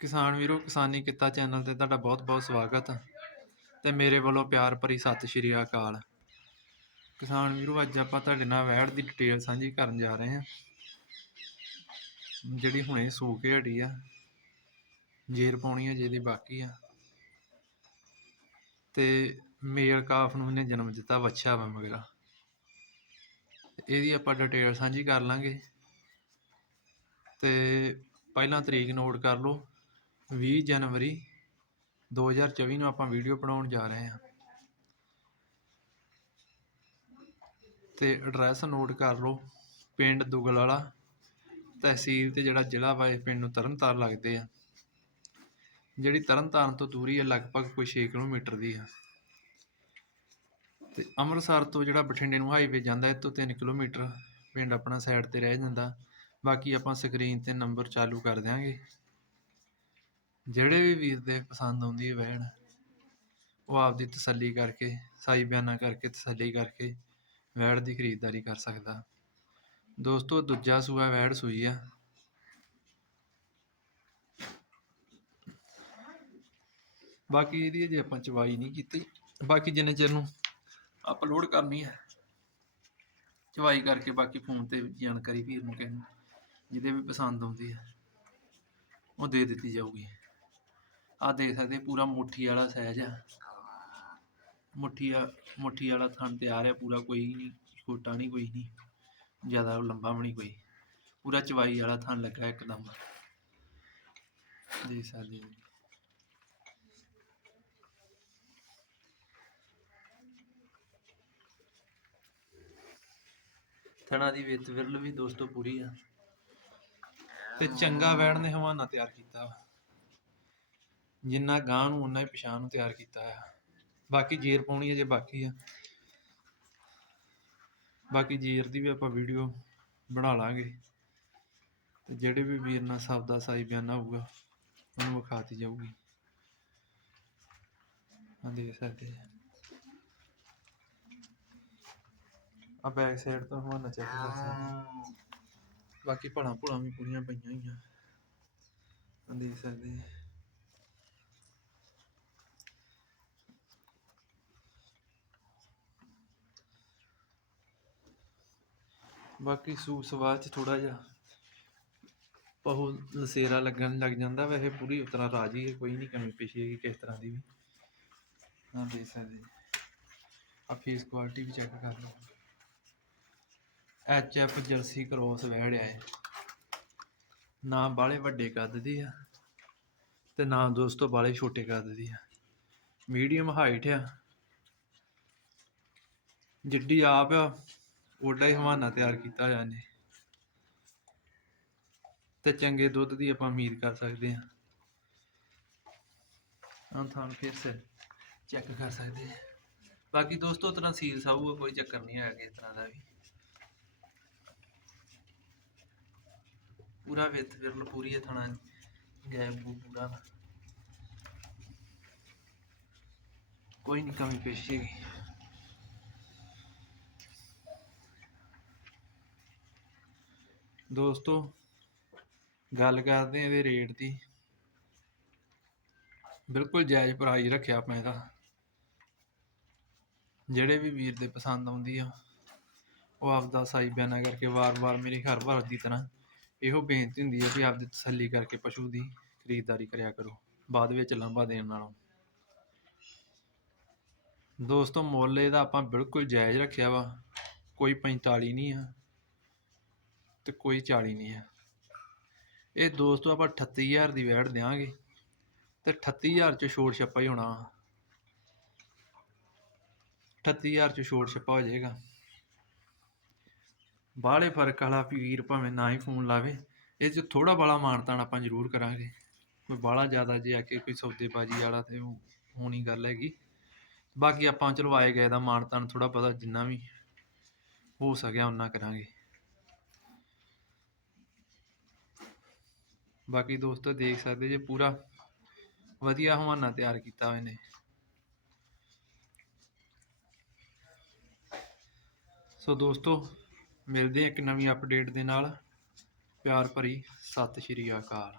ਕਿਸਾਨ ਵੀਰੋ, ਕਿਸਾਨੀ ਕਿੱਤਾ ਚੈਨਲ ਤੇ ਤੁਹਾਡਾ ਬਹੁਤ-ਬਹੁਤ ਸਵਾਗਤ। ਹੈ ਤੇ ਮੇਰੇ ਵੱਲੋਂ ਪਿਆਰ ਭਰੀ ਸਤਿ ਸ਼੍ਰੀ ਅਕਾਲ। ਕਿਸਾਨ ਵੀਰੋ, ਅੱਜ ਆਪਾਂ ਤੁਹਾਡੇ ਨਾਲ ਵੈੜ ਦੀ ਡਿਟੇਲ ਸਾਂਝੀ ਕਰਨ ਜਾ ਰਹੇ ਹਾਂ। ਜਿਹੜੀ ਹੁਣੇ ਸੂ ਕੇ ਹਟੀ ਆ ਜੇਰ ਪਾਉਣੀ ਹੈ ਜਿਹਦੀ ਬਾਕੀ ਆ। ਤੇ ਮੇਲ ਕਾਫ ਨੂੰ ਇਹਨੇ ਜਨਮ ਦਿੱਤਾ ਵੱਛਾ ਵਾ ਮਗਰਾ ਇਹਦੀ ਆਪਾਂ ਡਿਟੇਲ ਸਾਂਝੀ ਕਰ ਲਾਂਗੇ। ਤੇ ਪਹਿਲਾਂ ਤਰੀਕ ਨੋਟ ਕਰ ਲਓ। 20 ਜਨਵਰੀ 2024 ਨੂੰ ਆਪਾਂ ਵੀਡੀਓ ਬਣਾਉਣ ਜਾ ਰਹੇ ਹਾਂ। ਤੇ ਐਡਰੈਸ ਨੋਟ ਕਰ ਲਓ। ਪਿੰਡ ਦੁਗਲ ਵਾਲਾ ਤਹਿਸੀਲ ਤੇ ਜਿਹੜਾ ਜ਼ਿਲ੍ਹਾ ਵਾ, ਇਹ ਪਿੰਡ ਨੂੰ ਤਰਨਤਾਰਨ ਲੱਗਦੇ ਆ। ਜਿਹੜੀ ਤਰਨਤਾਰਨ ਤੋਂ ਦੂਰੀ ਹੈ ਲਗਭਗ ਕੋਈ 6 ਕਿਲੋਮੀਟਰ ਦੀ ਆ। ਤੇ ਅੰਮ੍ਰਿਤਸਰ ਤੋਂ ਜਿਹੜਾ ਬਠਿੰਡੇ ਨੂੰ ਹਾਈਵੇ ਜਾਂਦਾ, ਇਹ ਤੋਂ 3 ਕਿਲੋਮੀਟਰ ਪਿੰਡ ਆਪਣਾ ਸਾਈਡ ਤੇ ਰਹਿ ਜਾਂਦਾ। ਬਾਕੀ ਆਪਾਂ ਸਕਰੀਨ ਤੇ ਨੰਬਰ ਚਾਲੂ ਕਰ ਦਿਆਂਗੇ। ਜਿਹੜੇ ਵੀ ਵੀਰ ਦੇ ਪਸੰਦ ਆਉਂਦੀ ਹੈ ਵੈਣ ਉਹ ਆਪਦੀ ਤਸੱਲੀ ਕਰਕੇ, ਸਾਈ ਬਿਆਨਾ ਕਰਕੇ ਤਸੱਲੀ ਕਰਕੇ ਵੈੜ ਦੀ ਖਰੀਦਦਾਰੀ ਕਰ ਸਕਦਾ। ਦੋਸਤੋ, ਦੂਜਾ ਸੂਆ ਵੈੜ ਸੂਈ ਆ। ਬਾਕੀ ਇਹਦੀ ਜੇ ਆਪਾਂ ਚਵਾਈ ਨਹੀਂ ਕੀਤੀ। ਬਾਕੀ ਜਿੰਨੇ ਚਿਰ ਨੂੰ ਅਪਲੋਡ ਕਰਨੀ ਹੈ ਚਵਾਈ ਕਰਕੇ ਬਾਕੀ ਫੋਨ ਤੇ ਜਾਣਕਾਰੀ ਵੀਰ ਨੂੰ ਕਹਿੰਦੇ ਜਿਹਦੇ ਵੀ ਪਸੰਦ ਆਉਂਦੀ ਹੈ, ਉਹ ਦੇ ਦਿੱਤੀ ਜਾਊਗੀ। ਆ ਦੇਖ ਸਕਦੇ, ਪੂਰਾ ਮੁੱਠੀ ਵਾਲਾ ਸਾਈਜ਼ ਆ। ਮੁੱਠੀ ਆ, ਮੁੱਠੀ ਵਾਲਾ ਥਣ ਤਿਆਰ ਹੈ ਪੂਰਾ ਕੋਈ ਨਹੀਂ, ਛੋਟਾ ਨਹੀਂ, ਕੋਈ ਨਹੀਂ, ਜ਼ਿਆਦਾ ਲੰਬਾ ਵੀ ਨਹੀਂ ਕੋਈ। ਪੂਰਾ ਚਵਾਈ ਵਾਲਾ ਥਣ ਲੱਗਾ ਇੱਕਦਮ। ਦੇਖ ਸਕਦੇ ਹੋ। ਥਣਾ ਦੀ ਵਿੱਤ ਵਿਰਲ ਵੀ ਦੋਸਤੋ ਪੂਰੀ ਆ। ਤੇ ਚੰਗਾ ਵੈਣ ਨੇ ਹਵਾਨਾ ਤਿਆਰ ਕੀਤਾ ਵਾ। ਜਿੰਨਾ ਗਾਂ ਨੂੰ ਉਨਾ ਹੀ ਪਛਾਣ ਨੂੰ ਤਿਆਰ ਕੀਤਾ ਆ। ਬਾਕੀ ਜੇਰ ਪਾਉਣੀ ਅਜੇ ਬਾਕੀ ਆ। ਬਾਕੀ ਜੇਰ ਦੀ ਵੀ ਆਪਾਂ ਵੀਡੀਓ ਬਣਾ ਲਾਂਗੇ। ਤੇ ਜਿਹੜੇ ਵੀ ਵੀਰ ਨਾਲ ਸਭ ਦਾ ਸਾਈ ਬਿਆਨਾ ਹੋਊਗਾ, ਉਹਨੂੰ ਵਿਖਾਤੀ ਜਾਊਗੀ। ਆ ਦੇਖ ਸਕਦੇ ਆ। ਬੈਕ ਸਾਈਡ ਤੋਂ ਹਵਾਨਾ ਚੈੱਕ ਕਰ ਸਕਦੇ ਬਾਕੀ ਭਲਾ ਭੁਲਾ ਵੀ ਪੂਰੀਆਂ ਪਈਆਂ ਹੋਈਆਂ। ਆ ਦੇਖ ਸਕਦੇ ਆ। ਬਾਕੀ ਸੂ ਸਵਾਦ ਚ ਥੋੜਾ ਜਿਹਾ ਪਹੂ ਲਸੇਰਾ ਲੱਗਣ ਲੱਗ ਜਾਂਦਾ, ਵੈਸੇ ਪੂਰੀ ਉਤਰਾ ਰਾਜੀ ਹੈ, ਕੋਈ ਨਹੀਂ ਕਮੀ ਪੇਸ਼ੀ ਹੈਗੀ ਕਿਸ ਤਰ੍ਹਾਂ ਦੀ ਵੀ। ਹਾਂ, ਦੇਖ ਸਕਦੇ ਆ ਫੇਸ ਕੁਆਲਿਟੀ ਵੀ ਚੈੱਕ ਕਰ ਲਓ। ਐਚ ਐਫ ਜਰਸੀ ਕ੍ਰੋਸ ਵਹਿੜਿਆ ਹੈ ਨਾ ਬਾਲੇ ਵੱਡੇ ਕੱਦ ਦੀ ਆ, ਤੇ ਨਾ ਦੋਸਤੋ ਬਾਲੇ ਛੋਟੇ ਕੱਦ ਦੀ ਆ। ਮੀਡੀਅਮ ਹਾਈਟ ਆ। ਜਿੱਡੀ ਆਪ ਆ ਓਡਾ ਹੀ ਹਵਾਨਾ ਤਿਆਰ ਕੀਤਾ ਹੋਇਆ ਨੇ। ਤੇ ਚੰਗੇ ਦੁੱਧ ਦੀ ਆਪਾਂ ਉਮੀਦ ਕਰ ਸਕਦੇ ਹਾਂ। ਹਾਂ ਥਾਂ ਫਿਰ ਸੇ ਚੈੱਕ ਕਰ ਸਕਦੇ ਹਾਂ। ਬਾਕੀ ਦੋਸਤੋ ਤਰ੍ਹਾਂ ਸੀਲ ਸਾਊ ਕੋਈ ਚੱਕਰ ਨਹੀਂ ਹੈਗਾ ਇਸ ਤਰ੍ਹਾਂ ਦਾ ਵੀ। ਪੂਰਾ ਵਿੱਥ ਵਿਰਲ ਪੂਰੀ ਹੈ ਥਣਾ ਗੈਪ ਗੂ ਪੂਰਾ ਕੋਈ ਨਹੀਂ ਕਮੀ ਪੇਸ਼ੀ ਹੈਗੀ। ਦੋਸਤੋ, ਗੱਲ ਕਰਦੇ ਹਾਂ ਇਹਦੇ ਰੇਟ ਦੀ। ਬਿਲਕੁਲ ਜਾਇਜ਼ ਪ੍ਰਾਈਸ ਰੱਖਿਆ ਆਪਾਂ ਇਹਦਾ। ਜਿਹੜੇ ਵੀ ਵੀਰ ਦੇ ਪਸੰਦ ਆਉਂਦੀ ਆ, ਉਹ ਆਪਦਾ ਸਾਈ ਬਿਆਨਾ ਕਰਕੇ ਵਾਰ-ਵਾਰ ਮੇਰੇ ਹਰ ਵਾਰ ਦੀ ਤਰ੍ਹਾਂ ਇਹੋ ਬੇਨਤੀ ਹੁੰਦੀ ਹੈ ਕਿ ਆਪਦੀ ਤਸੱਲੀ ਕਰਕੇ ਪਸ਼ੂ ਦੀ ਖਰੀਦਦਾਰੀ ਕਰਿਆ ਕਰੋ, ਬਾਅਦ ਵਿੱਚ ਲੰਬਾ ਦੇਣ ਨਾਲੋਂ। ਦੋਸਤੋ, ਮੁੱਲ ਇਹਦਾ ਆਪਾਂ ਬਿਲਕੁਲ ਜਾਇਜ਼ ਰੱਖਿਆ ਵਾ, ਕੋਈ 45 ਨਹੀਂ ਆ। ਤੇ ਕੋਈ 40 ਨਹੀਂ ਹੈ। ਇਹ ਦੋਸਤੋ ਆਪਾਂ 38000 ਦੀ ਵੈਟ ਦੇਵਾਂਗੇ ਤੇ 38000 ਚ ਛੋਟ ਛੱਪਾ ਹੀ ਹੋਣਾ 38000 ਚ ਛੋਟ ਛੱਪਾ ਹੋ ਜਾਏਗਾ। ਬਾਹਲੇ ਫ਼ਰਕ ਵਾਲਾ ਵੀਰ ਭਾਵੇਂ ਨਾ ਹੀ ਫੋਨ ਲਾਵੇ, ਇਹ ਚ ਥੋੜਾ ਬਾਲਾ ਮਾਨਤਾਨ ਆਪਾਂ ਜ਼ਰੂਰ ਕਰਾਂਗੇ। ਕੋਈ ਬਾਹਲਾ ਜ਼ਿਆਦਾ ਜੇ ਆ ਕੇ ਕੋਈ ਸੌਦੇਬਾਜ਼ੀ ਵਾਲਾ ਤੇ ਹੋਣੀ ਗੱਲ ਹੈਗੀ। ਬਾਕੀ ਆਪਾਂ ਚਲੋ ਆਏ ਗਏ ਦਾ ਮਾਨਤਾਨ ਥੋੜਾ ਪਤਾ ਜਿੰਨਾ ਵੀ ਹੋ ਸਕਿਆ ਉਹਨਾਂ ਕਰਾਂਗੇ। ਬਾਕੀ ਦੋਸਤੋ ਦੇਖ ਸਕਦੇ ਜੇ ਪੂਰਾ ਵਧੀਆ ਹਵਾਨਾ ਤਿਆਰ ਕੀਤਾ ਹੋਏ ਨੇ ਸੋ ਦੋਸਤੋ, ਮਿਲਦੇ ਹਾਂ ਇੱਕ ਨਵੀਂ ਅਪਡੇਟ ਦੇ ਨਾਲ। ਪਿਆਰ ਭਰੀ, ਸਤਿ ਸ਼੍ਰੀ ਅਕਾਲ।